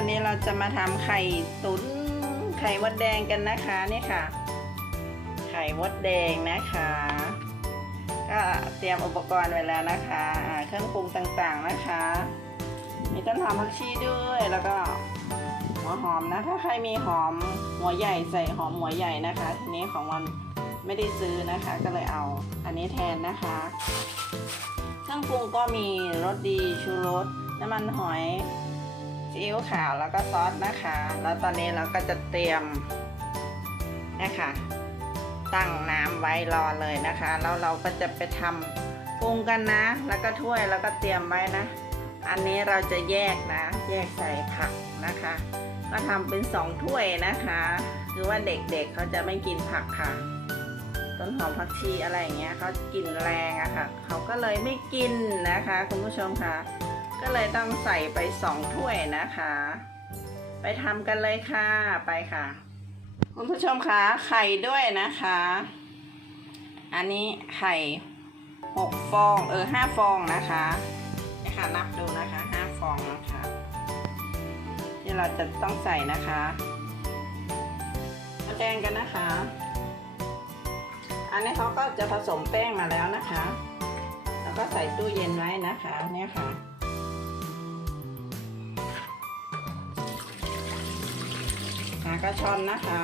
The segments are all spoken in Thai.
วันนี้เราจะมาทำไข่ตุ๋นไข่มดแดงกันนะคะนี่ค่ะ ไข่มดแดงนะคะ ก็เตรียมอุปกรณ์ไว้แล้วนะคะ เครื่องปรุงต่างๆนะคะ มีต้นหอมผักชีด้วยแล้วก็หัวหอมนะถ้าใครมีหอมหัวใหญ่ใส่หอมหัวใหญ่นะคะ ทีนี้ของมันไม่ได้ซื้อนะคะ ก็เลยเอาอันนี้แทนนะคะ เครื่องปรุงก็มีรสดีชูรสน้ำมันหอย ซีอิ๊วขาวแล้วก็ซอสนะคะ แล้วตอนนี้เราก็จะเตรียมนะคะตั้งน้ำไว้รอเลยนะคะ แล้วเราก็จะไปทำปรุงกันนะ แล้วก็ถ้วยแล้วก็เตรียมไว้นะ อันนี้เราจะแยกนะ แยกใส่ผักนะคะ ก็ทำเป็นสองถ้วยนะคะคือว่าเด็กๆเเขาจะไม่กินผักค่ะ ต้นหอมผักชีอะไรอย่างเงี้ยเขากินแรงอะค่ะ เขาก็เลยไม่กินนะคะ คุณผู้ชมค่ะ ก็เลยต้องใส่ไปสองถ้วยนะคะ ไปทำกันเลยค่ะ ไปค่ะ คุณผู้ชมคะไข่ด้วยนะคะ อันนี้ไข่หกฟองเออห้าฟองนะคะนี่ค่ะนับดูนะคะห้าฟองนะคะ ที่เราจะต้องใส่นะคะมาแดงกันนะคะ อันนี้เขาก็จะผสมแป้งมาแล้วนะคะ แล้วก็ใส่ตู้เย็นไว้นะคะเนี่ยค่ะากระชอนนะคะ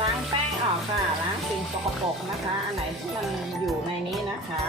ล้างแป้งออกค่ะ ล้างสิ่งสกปรกนะคะ อันไหนที่มันอยู่ในนี้นะคะ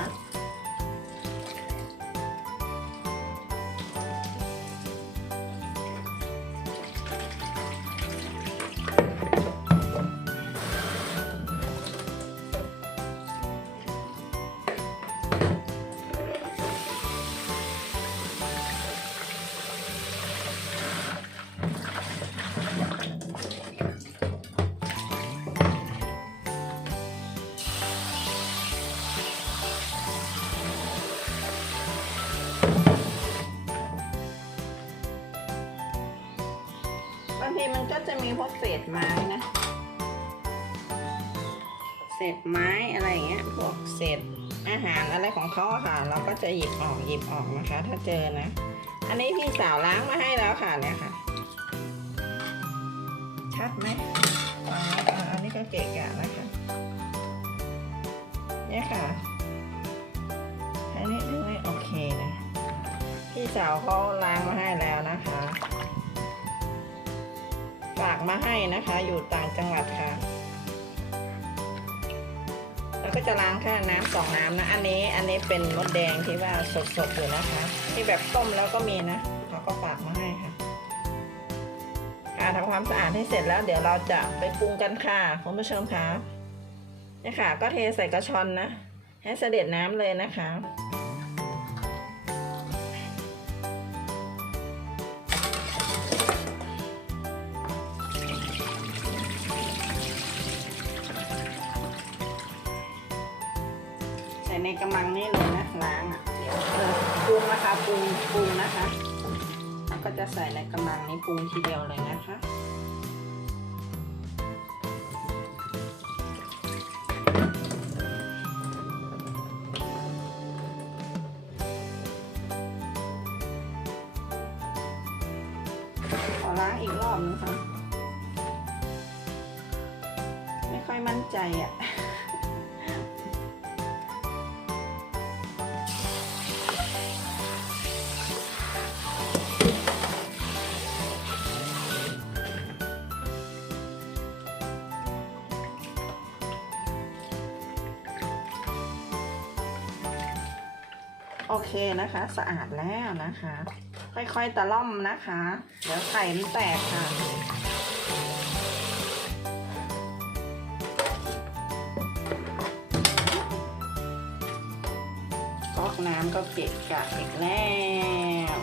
ษไม้อะไรอย่างเงี้ยพวกเศษอาหารอะไรของเขาค่ะ เราก็จะหยิบออกหยิบออกนะคะ ถ้าเจอนะ อันนี้พี่สาวล้างมาให้แล้วค่ะเนี่ยค่ะ ชัดไหมอ,อันนี้ก็เกะกะนะคะ เนี่ยค่ะอันนี้ไม่โอเคนะพี่สาวเขาล้างมาให้แล้วนะคะ ฝากมาให้นะคะ อยู่ต่างจังหวัดค่ะ ก็จะล้างแค่น้ำสองน้ำนะ อันนี้อันนี้เป็นมดแดงที่ว่าสดๆอยู่นะคะ ที่แบบต้มแล้วก็มีนะเขาก็ฝากมาให้ค่ะอ่าทำความสะอาดให้เสร็จแล้ว เดี๋ยวเราจะไปปรุงกันค่ะคุณผู้ชมคะเนี่ยค่ะ ก็เทใส่กระชอนนะ ให้เสด็จน้ำเลยนะคะ จะใส่ในกำมังนี้ปรุงทีเดียวเลยนะคะขอล้างอีกรอบนึงค่ะ ไม่ค่อยมั่นใจอะ เคนะคะ สะอาดแล้วนะคะ ค่อยๆตะล่อมนะคะ เดี๋ยวไข่มันแตกค่ะก๊อกน้ำก็เกะกะอีกแล้ว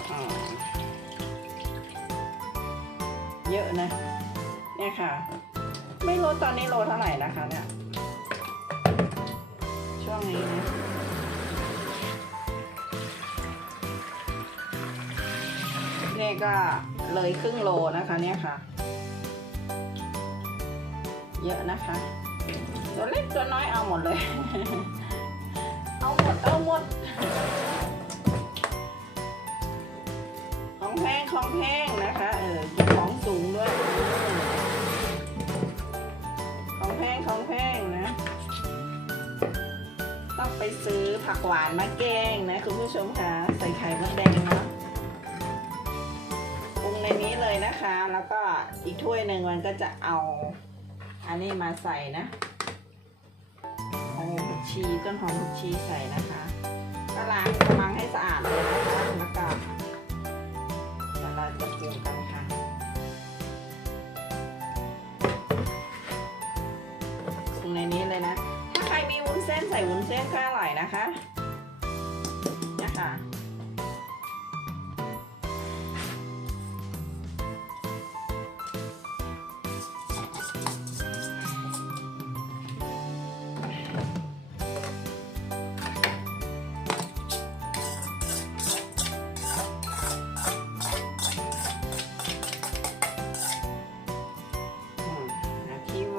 เยอะนะ เนี่ยค่ะ ไม่รู้ตอนนี้โลเท่าไหร่นะคะเนี่ยช่วงนี้นะ ก็เลยครึ่งโลนะคะเนี่ยค่ะ เยอะนะคะ ตัวเล็กตัวน้อยเอาหมดเลย เอาหมดเอาหมด ของแพงของแพงนะคะเออของสูงด้วย ของแพงของแพงนะต้องไปซื้อผักหวานมาแกงนะคุณผู้ชมคะใส่ไข่มดแดงนะปรุง ในนี้เลยนะคะ แล้วก็อีกถ้วยหนึ่งมันก็จะเอาอันนี้มาใส่นะเอาผักชีต้นหอมผักชีใส่นะคะ ก็ล้างกระมังให้สะอาดเลยนะคะแล้วก็เดี๋ยวเราจะปรุงกันค่ะปรุงในนี้เลยนะ ถ้าใครมีวุ้นเส้นใส่วุ้นเส้นก็อร่อยนะคะ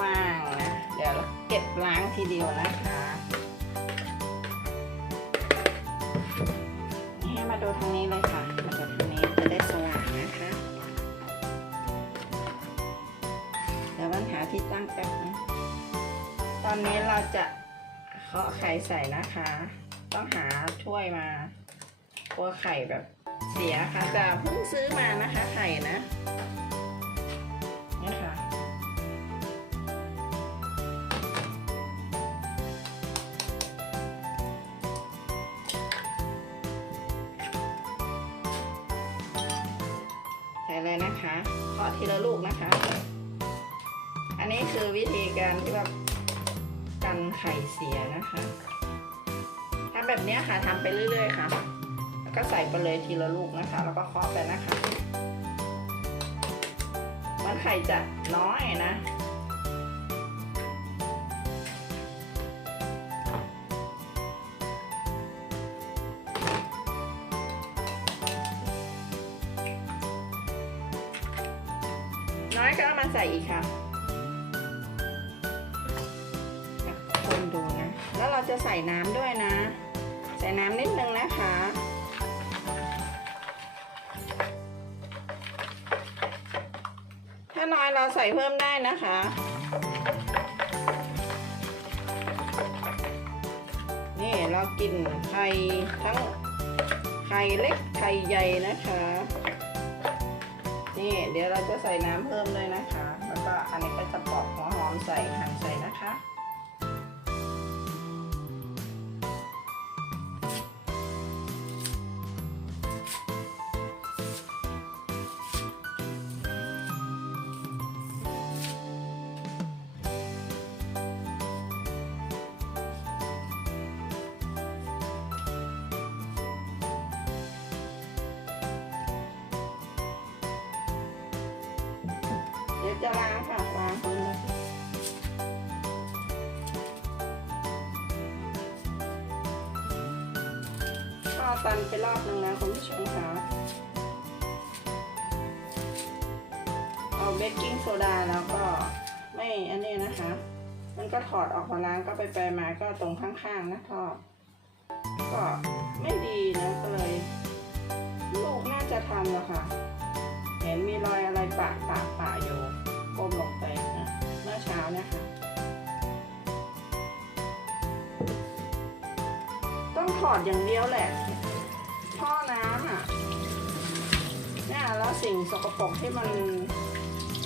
ว่างนะ เดี๋ยวเราเก็บล้างทีเดียวนะคะ ให้มาดูทางนี้เลยค่ะ มาดูทางนี้จะได้สว่างนะคะ เดี๋ยววันหาที่ตั้งแป๊บนะ ตอนนี้เราจะเคาะไข่ใส่นะคะ ต้องหาถ้วยมากลัวไข่แบบเสียค่ะจะเพิ่งซื้อมานะคะไข่นะ เสียนะคะทำแบบนี้ค่ะทำไปเรื่อย ๆ ค่ะ แล้วก็ใส่ไปเลยทีละลูกนะคะ แล้วก็เคาะไปนะคะมันไข่จะน้อยนะ เราใส่เพิ่มได้นะคะ นี่เรากินไข่ทั้งไข่เล็กไข่ใหญ่นะคะ นี่เดี๋ยวเราจะใส่น้ำเพิ่มเลยนะคะ แล้วก็อันนี้ก็จะปอกหัวหอมใส่หั่นใส่นะคะ ตันไปรอบนึงนะคุณผู้ชมคะเอาเบกกิ้งโซดาแล้วก็ไม่อันนี้นะคะ มันก็ถอดออกมาล้างก็ไปไปมาก็ตรงข้างๆนะทอดก็ไม่ดีนะก็เลยลูกน่าจะทำอะค่ะ เห็นมีรอยอะไรปะปะปะอยู่ก้มลงไปนะเมื่อเช้านะคะ ต้องถอดอย่างเดียวแหละ แล้วสิ่งสกปรกที่มัน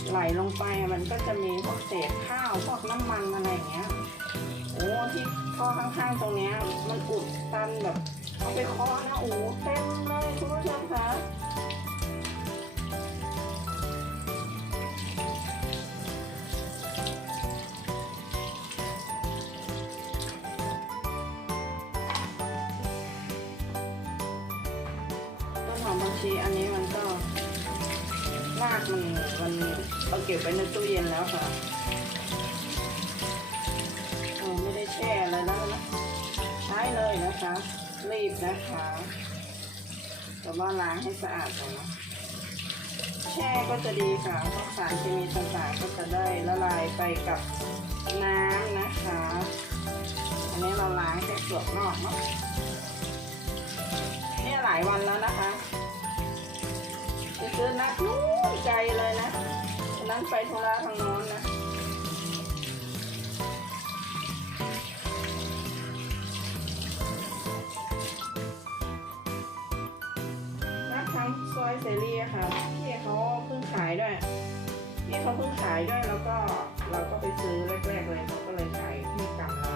ไหลลงไปมันก็จะมีพวกเศษข้าวพวกน้ำมันอะไรอย่างเงี้ยโอ้ที่ท่อข้างๆตรงเนี้ยมันอุดตันแบบเอาไปเคาะนะโอ้เต็มเลยคุณผู้ชมคะต้นหอมบางชีอันนี้ากมันมันเราเก็บไว้ในตู้เย็นแล้วค่ะไม่ได้แช่อะไรแล้วนะใช้เลยนะคะรีบนะคะ แต่ว่าล้างให้สะอาดก่อนนะแช่ก็จะดีค่ะเพราะสารเคมีต่างๆก็จะได้ละลายไปกับน้ำนะคะ อันนี้เราล้างแค่เปลือกนอกเนาะเนี่ยหลายวันแล้วนะคะ ไปซื้อนัดนู้นไกลเลยนะวันนั้นไปธุระทางโน้นนะนัดทางซอยเสรีค่ะพี่เขาเพิ่งขายด้วยพี่เขาเพิ่งขายด้วยแล้วก็เราก็ไปซื้อแรกๆเลยเขาก็เลยขายที่กำละ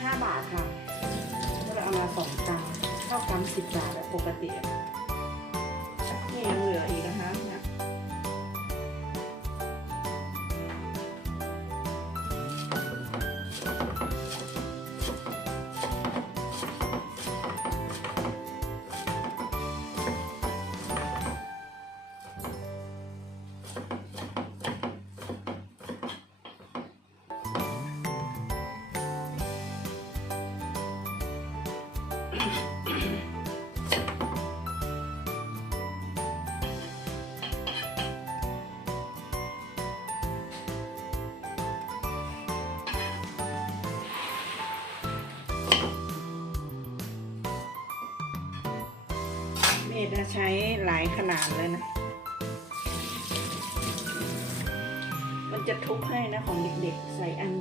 ห้าบาทค่ะก็เลยเอามาสองกรัมเท่ากรัมสิบบาทแบบปกติ ใช้หลายขนาดเลยนะ มันจะทุบให้นะของเด็กๆ ใส่อัน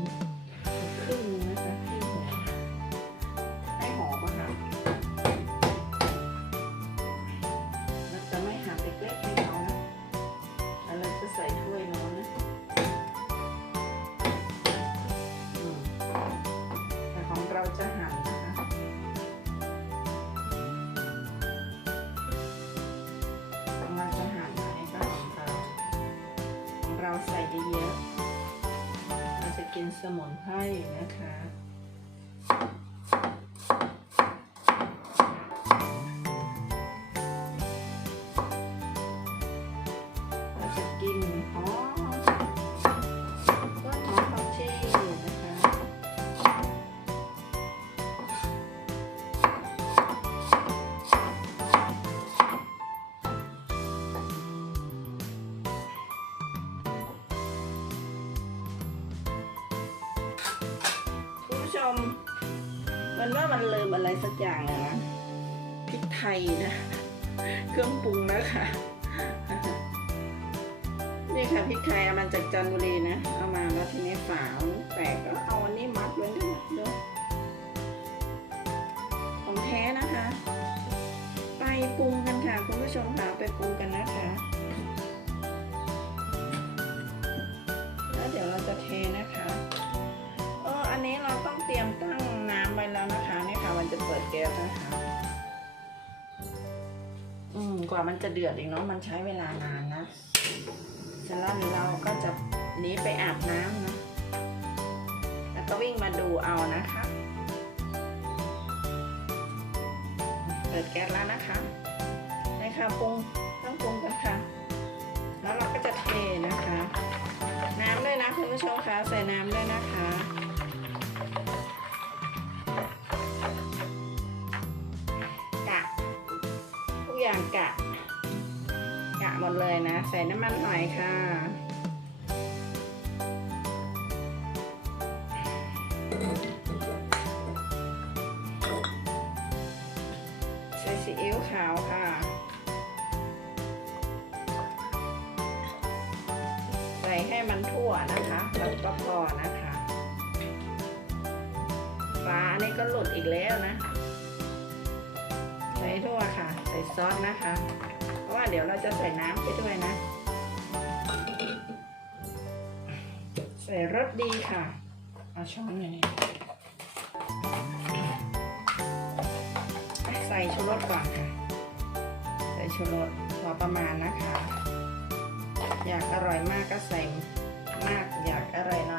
เราใส่เยอะๆเราจะกินสมุนไพรนะคะ อย่างนะพริกไทยนะ เครื่องปรุงนะคะนี่ค่ะพริกไทยเอามาจากจันทบุรีนะ เอามาแล้วทีนี้ฝามันแตกก็เอาอันนี้มัดไว้ด้วยนะดูของแท้นะคะ ไปปรุงกันค่ะคุณผู้ชมค่ะไปปรุงกันนะคะ แล้วเดี๋ยวเราจะเทนะคะเอออันนี้เราต้องเตรียมตั้งน้ำไว้แล้วนะคะ เปิดแก๊สนะคะ อืม กว่ามันจะเดือดอีกเนาะ มันใช้เวลานานนะเสร็จแล้วเราก็จะนี้ไปอาบน้ำนะ แล้วก็วิ่งมาดูเอานะคะ เปิดแก๊สแล้วนะคะนี่ค่ะปรุงต้องปรุงกันค่ะ แล้วเราก็จะเทนะคะ น้ำด้วยนะคุณผู้ชมคะ ใส่น้ำด้วยนะคะ ใส่น้ำมันหน่อยค่ะ ใส่ซีอิ๊วขาวค่ะ ใส่ให้มันทั่วนะคะ แล้วก็พอนะคะฟ้าอันนี้ก็หลุดอีกแล้วนะ ใส่ทั่วค่ะ ใส่ซอสนะคะ เดี๋ยวเราจะใส่น้ำไปด้วยนะ ใส่รสดีค่ะ เอาช้อนหน่อยนี่ใส่ชูรสก่อนค่ะ ใส่ชูรสพอประมาณนะคะ อยากอร่อยมากก็ใส่มาก อยากอร่อยน้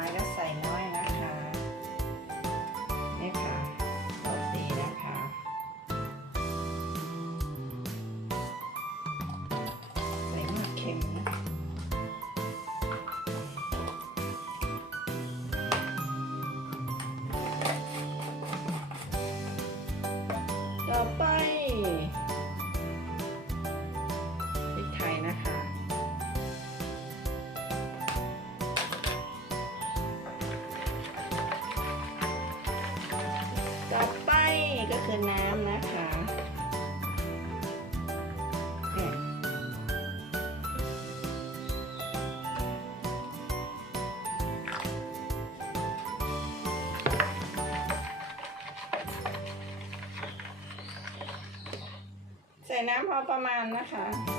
อย คือน้ำนะคะเนี่ยใส่น้ำพอประมาณนะคะ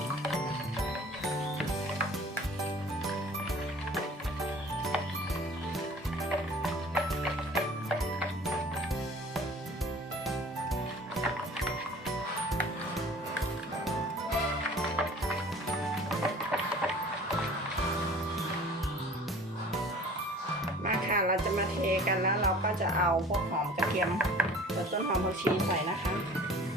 ต้นหอมผักชีใส่นะคะอะ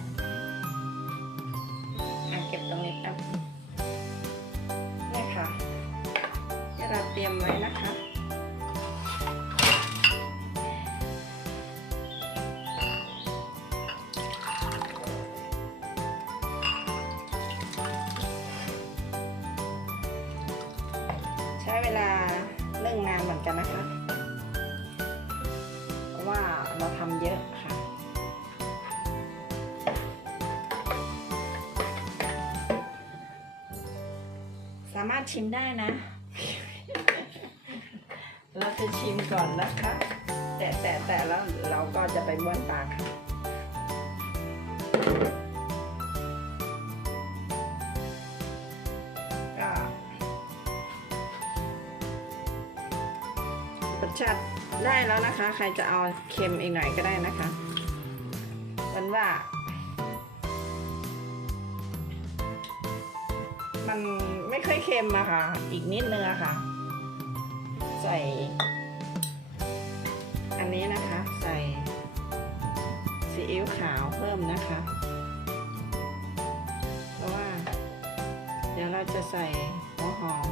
ชิมได้นะ เราจะชิมก่อนนะคะ แต่แต่แต่แล้วเราก็จะไปบ้วนปากค่ะรสชาติได้แล้วนะคะ ใครจะเอาเค็มอีกหน่อยก็ได้นะคะมันว่า มัน เค็มอะค่ะ อีกนิดนึงอะค่ะ ใส่ อันนี้นะคะ ใส่ซีอิ๊วขาวเพิ่มนะคะ เพราะว่า เดี๋ยวเราจะใส่หัวหอม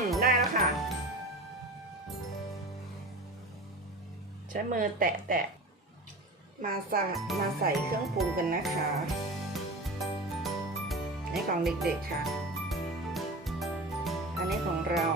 มได้แล้วค่ะ ใช้มือแตะแตะมาใส่มาใส่เครื่องปรุงกันนะคะ ในของเด็กๆค่ะ อันนี้ของเรา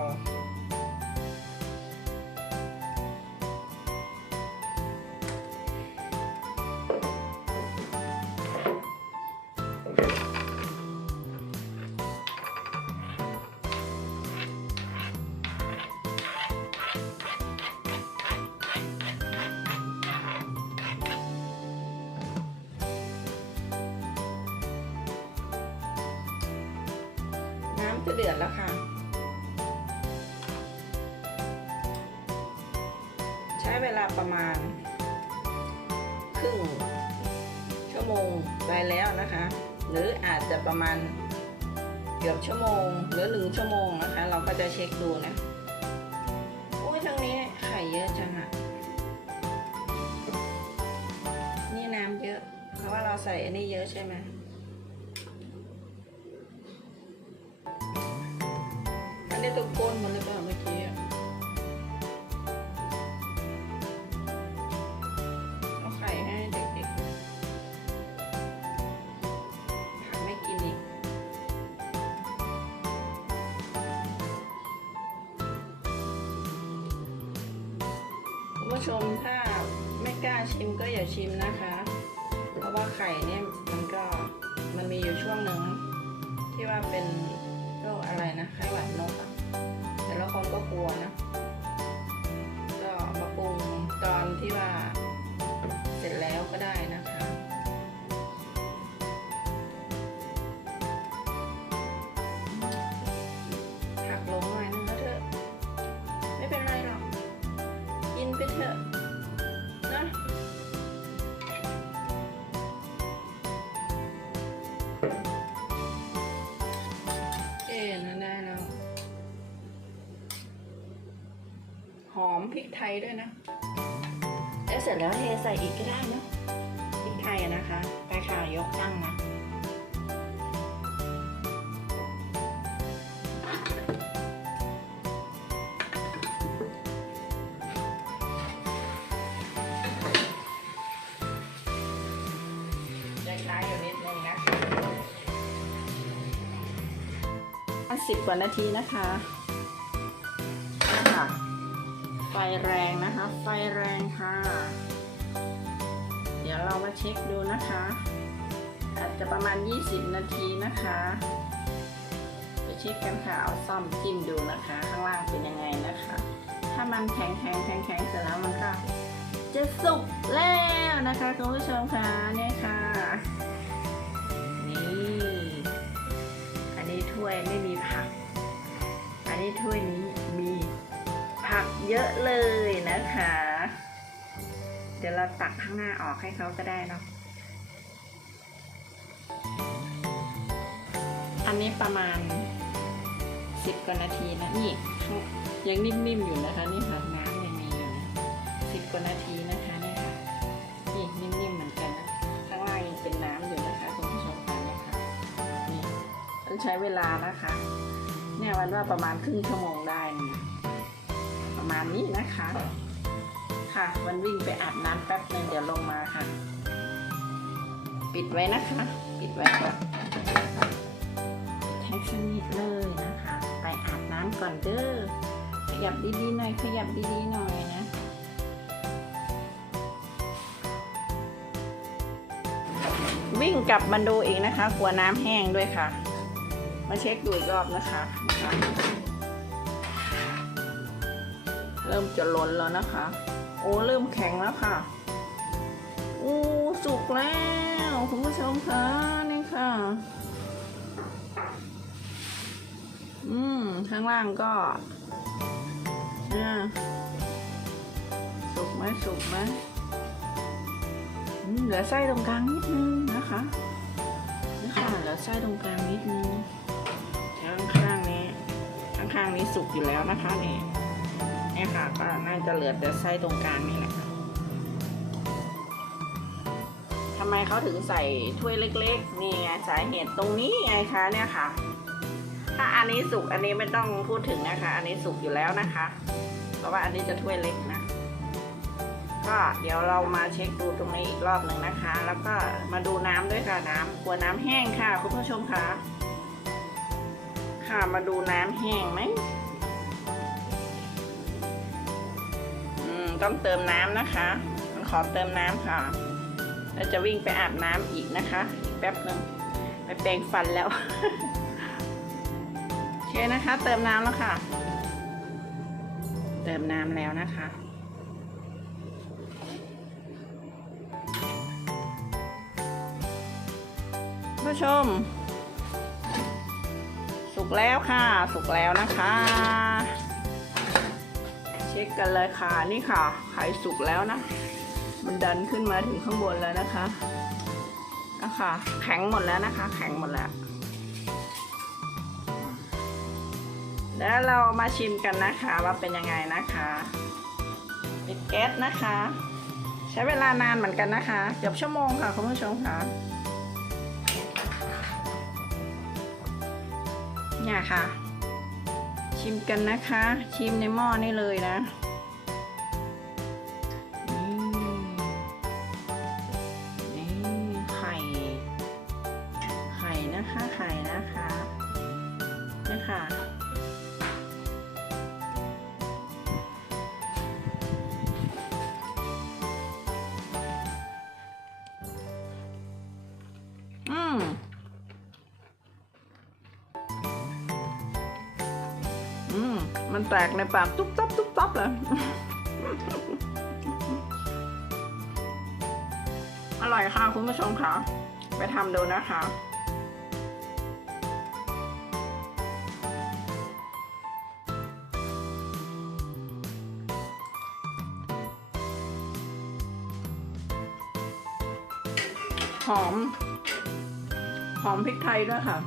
ใช้เวลาประมาณ ครึ่งชั่วโมงได้แล้วนะคะ หรืออาจจะประมาณเกือบชั่วโมง หรือหนึ่งชั่วโมงนะคะ เราก็จะเช็คดูนะอุ้ยทางนี้ไข่เยอะจังอะนี่น้ำเยอะ เพราะว่าเราใส่อันนี้เยอะใช่ไหม ผู้ชมถ้าไม่กล้าชิมก็อย่าชิมนะคะ เพราะว่าไข่เนี่ยมันก็มันมีอยู่ช่วงหนึ่งที่ว่าเป็นโรคอะไรนะไข้หวัดนกอะแต่ละคนก็กลัวนะ ก็มาปรุงตอนที่ว่าเสร็จแล้วก็ได้นะ หอมพริกไทยด้วยนะ แล้วเสร็จแล้วเทใส่อีกก็ได้นะพริกไทยนะคะไปยขายกตั้งนะสิบกว่านาทีนะคะ แรงนะคะ ไฟแรงค่ะ เดี๋ยวเรามาเช็คดูนะคะ อาจจะประมาณ 20 นาทีนะคะ ไปเช็คกันค่ะเอาซ่อมจิ้มดูนะคะ ข้างล่างเป็นยังไงนะคะ ถ้ามันแข็งแข็งแข็งแข็งเสร็จแล้วมันก็จะสุกแล้วนะคะคุณผู้ชมค่ะเนี่ยค่ะ เยอะเลยนะคะ เดี๋ยวเราตักข้างหน้าออกให้เขาก็ได้เนาะ อันนี้ประมาณสิบกว่านาทีนะนี่ยังนิ่มๆอยู่นะคะ นี่ค่ะน้ำยังมีอยู่สิบกว่านาทีนะคะนี่ค่ะนี่นิ่มๆเหมือนกันข้างล่างยังเป็นน้ำอยู่นะคะคุณผู้ชมค่ะนี่ค่ะนี่ต้องใช้เวลานะคะ เนี่ยวันว่าประมาณครึ่งชั่วโมงได้ามนี้นะคะ ค่ะวันวิ่งไปอาบน้ำแป๊บหนึ่งเดี๋ยวลงมาค่ะ ปิดไว้นะคะ ปิดไว้ก่อนให้สนิทเลยนะคะ ไปอาบน้ำก่อนเด้อ ขยับดีๆหน่อย ขยับดีๆหน่อยนะวิ่งกลับมาดูอีกนะคะ กลัวน้ำแห้งด้วยค่ะ มาเช็คดูอีกรอบนะคะ ริ่มจะล้นแล้วนะคะ โอ้เริ่มแข็งแล้วค่ะอู้สุกแล้วคุณผู้ชมคะนี่ค่ะ อืมข้างล่างก็อ่าสุกไหมสุกไหมเหลือไส้ตรงกลางนิดนึงนะคะนี่ค่ะเหลือไส้ตรงกลางนิดนึงข้างข้างนี้ ข้างข้างนี้สุกอยู่แล้วนะคะนี่ เนี่ยค่ะก็น่าจะเหลือแต่ไส้ตรงกลางนี่แหละค่ะทำไมเขาถึงใส่ถ้วยเล็ก ๆ นี่ไงสาเหตุตรงนี้ไงคะเนี่ยค่ะ ถ้าอันนี้สุกอันนี้ไม่ต้องพูดถึงนะคะ อันนี้สุกอยู่แล้วนะคะ เพราะว่าอันนี้จะถ้วยเล็กนะก็เดี๋ยวเรามาเช็คดูตรงนี้อีกรอบหนึ่งนะคะ แล้วก็มาดูน้ำด้วยค่ะน้ำกลัวน้ำแห้งค่ะคุณผู้ชมคะค่ะมาดูน้ำแห้งไหม ต้องเติมน้ำนะคะขอเติมน้ำค่ะแล้วจะวิ่งไปอาบน้ำอีกนะคะอีกแป๊บหนึ่งไปแปรงฟันแล้วโอเคนะคะ เติมน้ำแล้วค่ะ เติมน้ำแล้วนะคะผู้ชม สุกแล้วค่ะ สุกแล้วนะคะ ช็คกันเลยค่ะนี่ค่ะไข่สุกแล้วนะ มันดันขึ้นมาถึงข้างบนแล้วนะคะนะคะแข็งหมดแล้วนะคะ แข็งหมดแล้ว แล้วเรามาชิมกันนะคะว่าเป็นยังไงนะคะปิดแก๊สนะคะ ใช้เวลานานเหมือนกันนะคะเกือบชั่วโมงค่ะคุณผู้ชมค่ะเนี่ยค่ะ ชิมกันนะคะ ชิมในหม้อนี่เลยนะ แตกในปากตุ๊บตับตุ๊บตับเลยอร่อยค่ะคุณผู้ชมค่ะ ไปทำดูนะคะหอม หอมพริกไทยด้วยค่ะ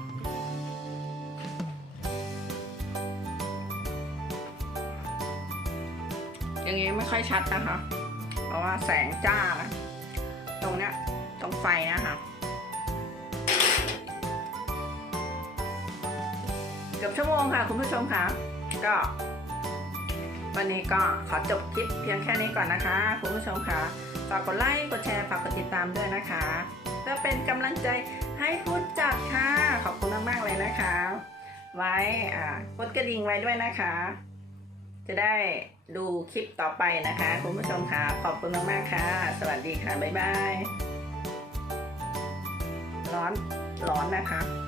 อย่างนี้ไม่ค่อยชัดนะคะ เพราะว่าแสงจ้า ตรงเนี้ยตรงไฟนะคะ เกือบชั่วโมงค่ะคุณผู้ชมค่ะ ก็ วันนี้ก็ขอจบคลิปเพียงแค่นี้ก่อนนะคะ คุณผู้ชมค่ะฝากกดไลค์ กดแชร์ ฝากกดติดตามด้วยนะคะ เพื่อเป็นกำลังใจให้ผู้จัดค่ะ ขอบคุณมากๆเลยนะคะ ไว้อ่ากดกระดิ่งไว้ด้วยนะคะ จะได้ ดูคลิปต่อไปนะคะ คุณผู้ชมค่ะ ขอบคุณมากๆค่ะ สวัสดีค่ะ บ๊ายบาย ร้อน ร้อนนะคะ